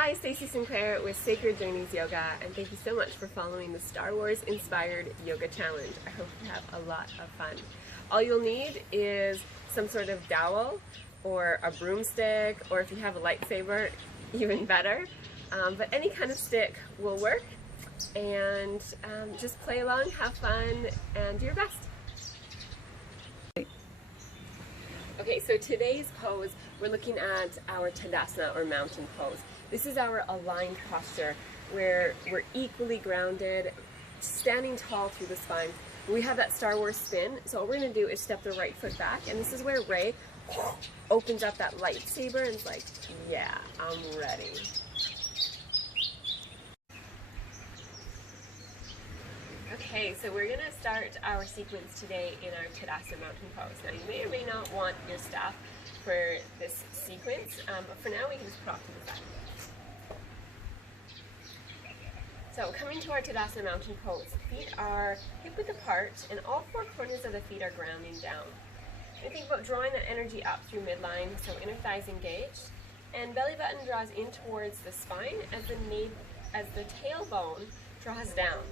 Hi, Stacey Sinclair with Sacred Journeys Yoga, and thank you so much for following the Star Wars inspired yoga challenge. I hope you have a lot of fun. All you'll need is some sort of dowel or a broomstick, or if you have a lightsaber, even better. But any kind of stick will work, and just play along, have fun, and do your best. Okay, so today's pose, we're looking at our Tadasana or mountain pose. This is our aligned posture where we're equally grounded, standing tall through the spine. We have that Star Wars spin, so what we're going to do is step the right foot back, and this is where Ray opens up that lightsaber and is like, yeah, I'm ready. Okay, so we're going to start our sequence today in our Tadasana mountain pose. Now you may or may not want your staff for this sequence, but for now we can just put off to the side. So coming to our Tadasana mountain pose, feet are hip-width apart and all four corners of the feet are grounding down. And think about drawing that energy up through midline, so inner thighs engaged, and belly button draws in towards the spine as the tailbone draws down.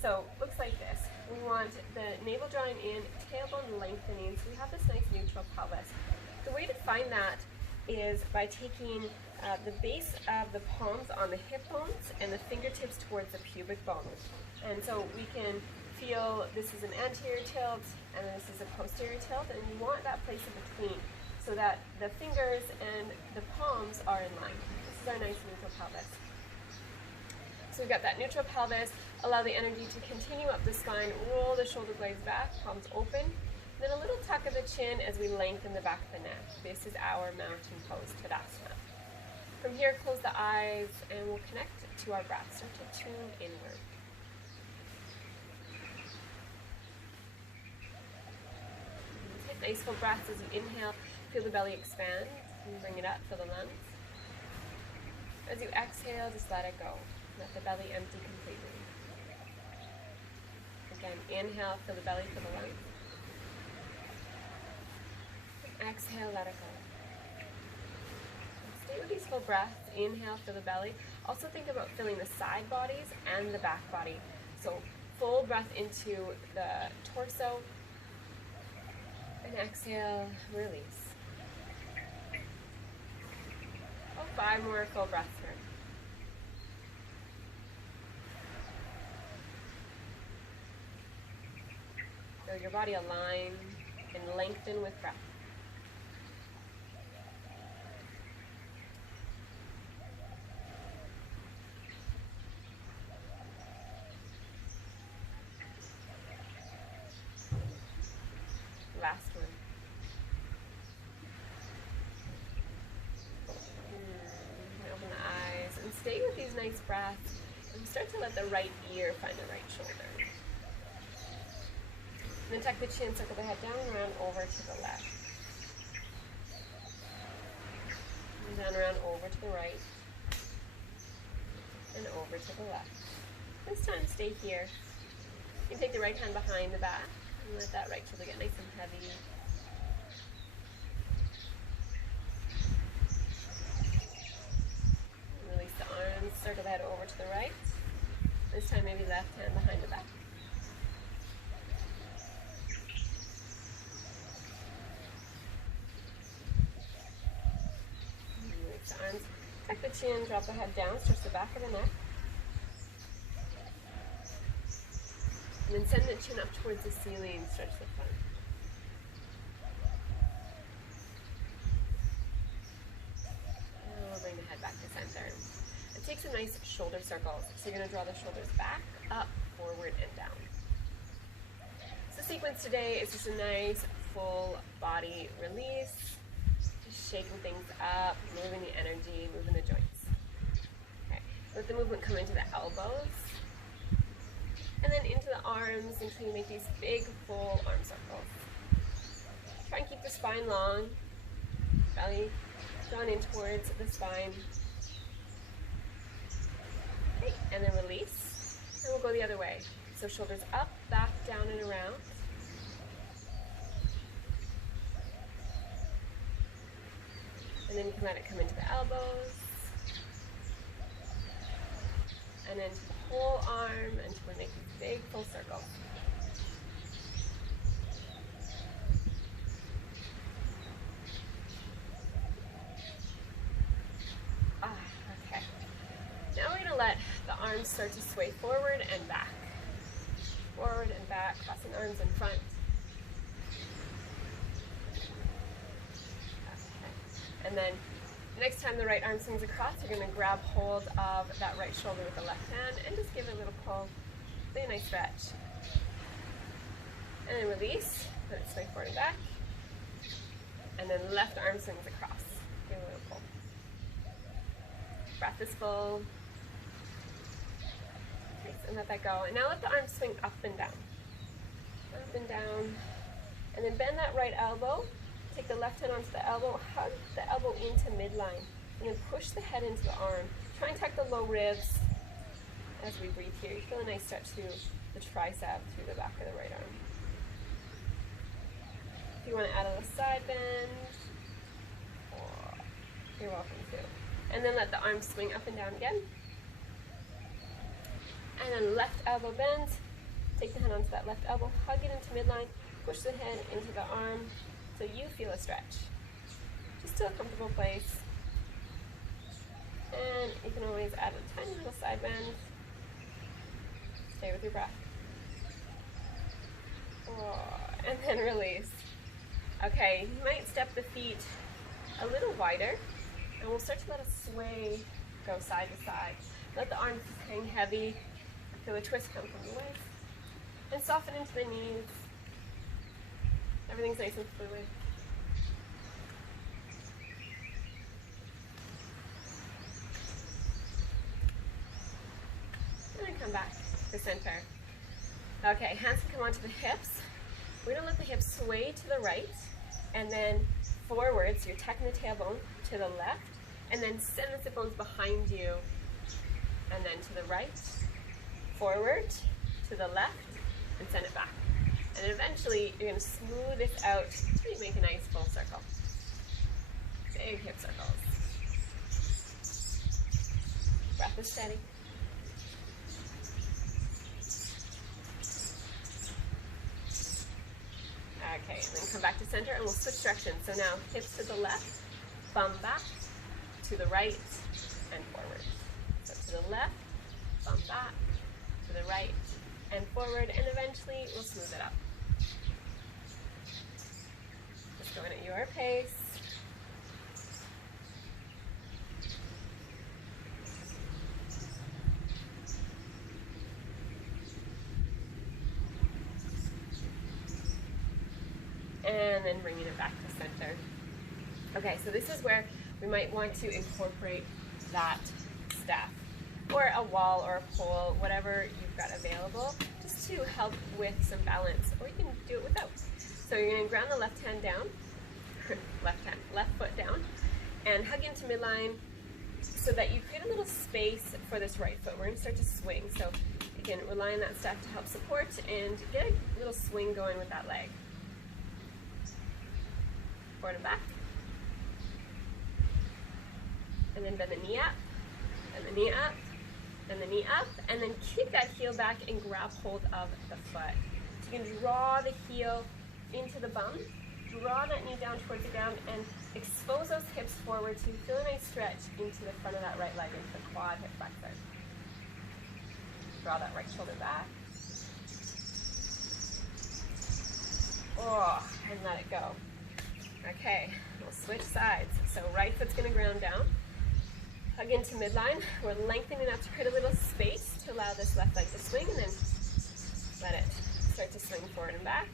So looks like this. We want the navel drawing in, tailbone lengthening, so we have this nice neutral pelvis. The way to find that is by taking the base of the palms on the hip bones and the fingertips towards the pubic bone. And so we can feel this is an anterior tilt and this is a posterior tilt, and you want that place in between so that the fingers and the palms are in line. This is our nice neutral pelvis. So we've got that neutral pelvis, allow the energy to continue up the spine, roll the shoulder blades back, palms open, then a little tuck of the chin as we lengthen the back of the neck. This is our mountain pose, Tadasana. From here, close the eyes and we'll connect to our breath, start to tune inward. Take nice full breaths as you inhale, feel the belly expand, and bring it up, feel the lungs. As you exhale, just let it go. Let the belly empty completely. Again, inhale, feel the belly, feel the lungs. Exhale, let it go. And stay with these full breaths. Inhale, feel the belly. Also think about feeling the side bodies and the back body. So full breath into the torso. And exhale, release. Oh, 5 more full breaths here. Feel your body align and lengthen with breath. Last one. Open the eyes and stay with these nice breaths and start to let the right ear find the right shoulder. And then tuck the chin, circle the head down and around over to the left. And down around over to the right. And over to the left. This time stay here. You can take the right hand behind the back and let that right shoulder get nice and heavy. And release the arms, circle the head over to the right. This time maybe left hand behind the back. Release the arms, tuck the chin, drop the head down, stretch the back of the neck. And then send the chin up towards the ceiling, stretch the front. And we'll bring the head back to center. And take some nice shoulder circles. So you're going to draw the shoulders back, up, forward, and down. So the sequence today is just a nice full body release. Just shaking things up, moving the energy, moving the joints. Okay. Let the movement come into the elbows. And then into the arms until you make these big, full arm circles. Try and keep the spine long, belly drawn in towards the spine. Okay, and then release. And we'll go the other way. So shoulders up, back, down, and around. And then you can let it come into the elbows. and then to the whole arm until we make these big full circles. Okay. Now we're going to let the arms start to sway forward and back. Forward and back, crossing arms in front. Okay. And then next time the right arm swings across, you're going to grab hold of that right shoulder with the left hand and just give it a little pull. Really nice stretch. And then release. Let it sway forward and back. And then left arm swings across. Give it a little pull. Breath is full. Nice, and let that go. And now let the arms swing up and down. Up and down. And then bend that right elbow. Take the left hand onto the elbow, hug the elbow into midline, and then push the head into the arm. Try and tuck the low ribs as we breathe here. You feel a nice stretch through the tricep, through the back of the right arm. If you want to add a little side bend, you're welcome to. And then let the arms swing up and down again. And then left elbow bend. Take the hand onto that left elbow, hug it into midline, push the head into the arm. So you feel a stretch, just to a comfortable place. And you can always add a tiny little side bend. Stay with your breath. And then release. Okay, you might step the feet a little wider, and we'll start to let us sway, go side to side. Let the arms hang heavy. Feel a twist come from the waist. And soften into the knees. Everything's nice and fluid. And then come back to center. Okay, hands can come onto the hips. We're going to let the hips sway to the right, and then forward, so you're tucking the tailbone to the left, and then send the sit bones behind you, and then to the right, forward, to the left, and send it back. And eventually, you're going to smooth this out until you make a nice full circle. Big hip circles. Breath is steady. Okay, and then come back to center, and we'll switch directions. So now, hips to the left, bum back, to the right, and forward. So to the left, bum back, to the right, and forward, and eventually we'll smooth it up. Just going at your pace. And then bringing it back to center. Okay, so this is where we might want to incorporate that staff, or a wall or a pole, whatever you've got available, just to help with some balance, or you can do it without. So you're going to ground the left hand down, left foot down, and hug into midline so that you create a little space for this right foot. We're going to start to swing, so you can rely on that staff to help support and get a little swing going with that leg. Forward and back. And then bend the knee up, and the knee up, and the knee up, and then kick that heel back and grab hold of the foot. So you can draw the heel into the bum, draw that knee down towards the ground, and expose those hips forward so you feel a nice stretch into the front of that right leg, into the quad hip flexor. Draw that right shoulder back. And let it go. Okay, we'll switch sides. So right foot's going to ground down. Hug into midline. We're lengthening up to create a little space to allow this left leg to swing, and then let it start to swing forward and back.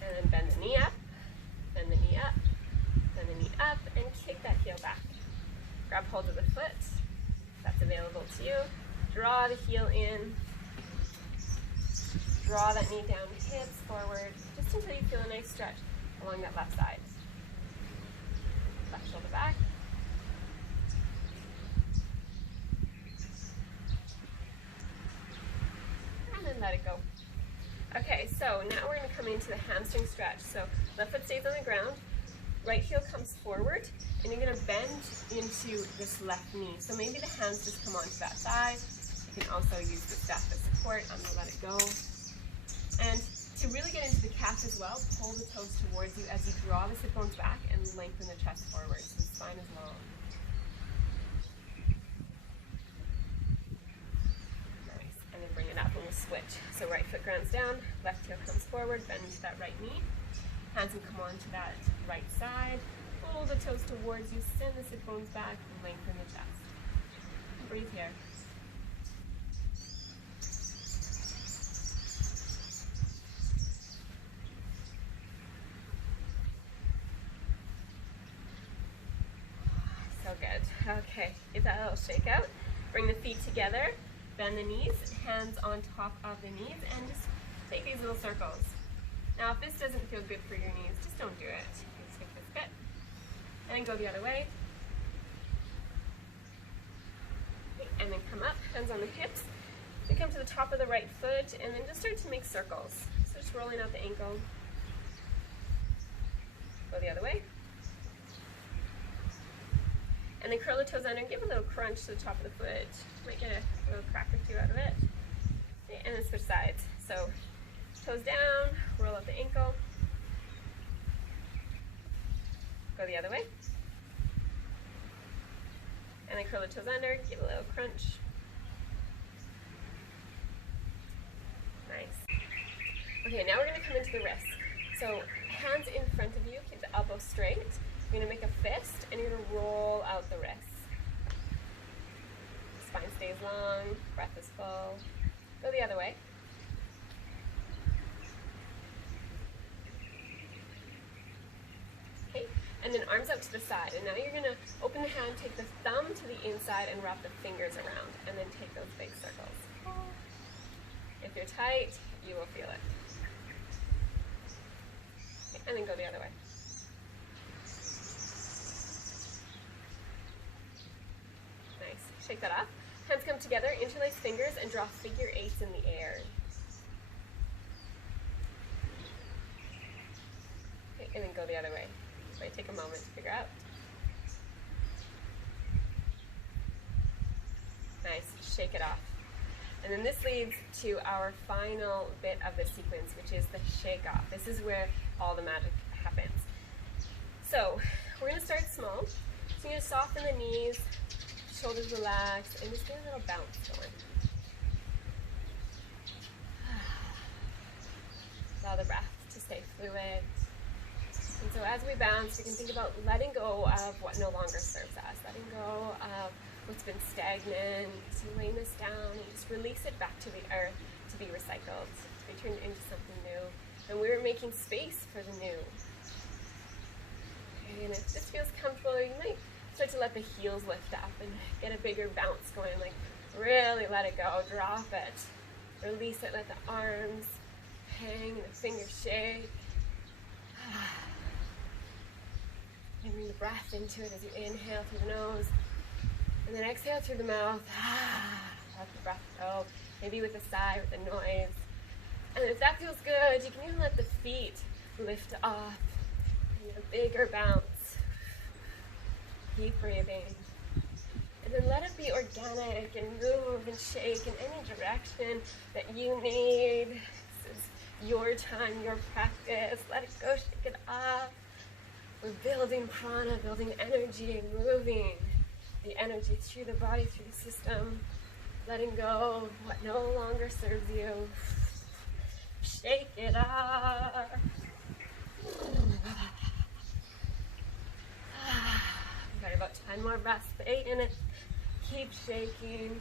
And then bend the knee up, bend the knee up, bend the knee up, and kick that heel back. Grab hold of the foot that's available to you. Draw the heel in. Draw that knee down, hips forward, just until you feel a nice stretch along that left side. Left shoulder back. And then let it go. Okay, so now we're going to come into the hamstring stretch. So left foot stays on the ground, Right heel comes forward, and you're going to bend into this left knee. So maybe the hands just come onto that thigh. You can also use the staff as support. I'm going to let it go. And to really get into the calf as well, pull the toes towards you as you draw the sit bones back and lengthen the chest forward so the spine is long. Nice. And then bring it up and we'll switch. So right foot grounds down, left heel comes forward, bend into that right knee. Hands will come on to that right side. Pull the toes towards you, send the sit bones back, and lengthen the chest. Breathe here. So good. Okay, give that a little shake out. Bring the feet together, bend the knees, hands on top of the knees, and just take these little circles. Now, if this doesn't feel good for your knees, just don't do it. Just take this bit, and then go the other way. And then come up, hands on the hips. Then come to the top of the right foot, and then just start to make circles. So just rolling out the ankle. Go the other way. And then curl the toes under and give a little crunch to the top of the foot. Might get a little crack or two out of it. Okay, and then switch sides. So toes down, roll up the ankle. Go the other way. And then curl the toes under, give a little crunch. Nice. Okay, now we're going to come into the wrists. So hands in front of you, keep the elbow straight. You're going to make a fist and you're going to roll out the wrists. Spine stays long, breath is full. Go the other way. Okay, and then arms out to the side. And now you're going to open the hand, take the thumb to the inside and wrap the fingers around. And then take those big circles. If you're tight, you will feel it. Okay, and then go the other way. Nice. Shake that off. Hands come together, interlace fingers, and draw figure eights in the air. Okay, and then go the other way. This might take a moment to figure out. Nice. Shake it off. And then this leads to our final bit of the sequence, which is the shake off. This is where all the magic happens. So we're going to start small. So you're going to soften the knees, shoulders relax, and just get a little bounce going. Allow the breath to stay fluid. And so as we bounce, we can think about letting go of what no longer serves us, letting go of what's been stagnant. So you laying this down and just release it back to the earth to be recycled, to be turned into something new. And we're making space for the new. And if this feels comfortable, you might start to let the heels lift up and get a bigger bounce going, like really let it go, drop it, release it, let the arms hang and the fingers shake. And bring the breath into it as you inhale through the nose, and then exhale through the mouth. Let the breath go, maybe with a sigh, with a noise. And if that feels good, you can even let the feet lift off, a bigger bounce. Keep breathing. And then let it be organic and move and shake in any direction that you need. This is your time, your practice. Let it go, shake it off. We're building prana, building energy, and moving the energy through the body, through the system. Letting go of what no longer serves you. Shake it off. We've got about 10 more breaths. Stay in it. Keep shaking.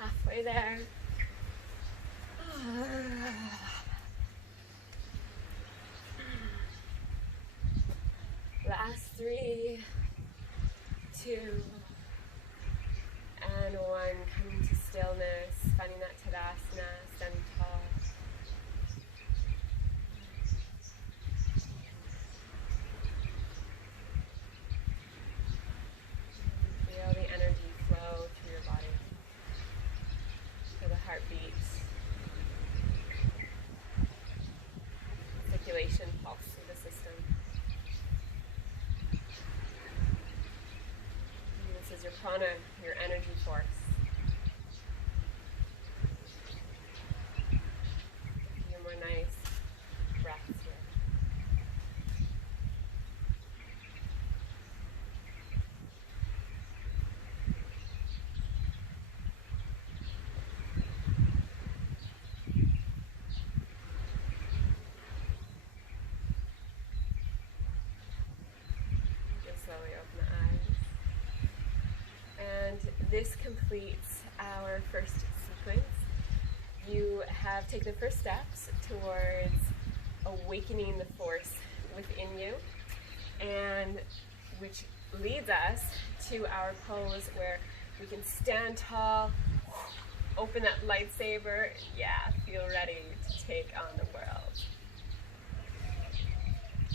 Halfway there. Last 3, 2, and 1. Coming to stillness, finding that Tadasana, standing tall. Feel the energy flow through your body. Feel the prana, your energy force. A few more nice breaths here. Just slowly open the eyes. And this completes our first sequence. You have taken the first steps towards awakening the force within you, and which leads us to our pose where we can stand tall, open that lightsaber, yeah, feel ready to take on the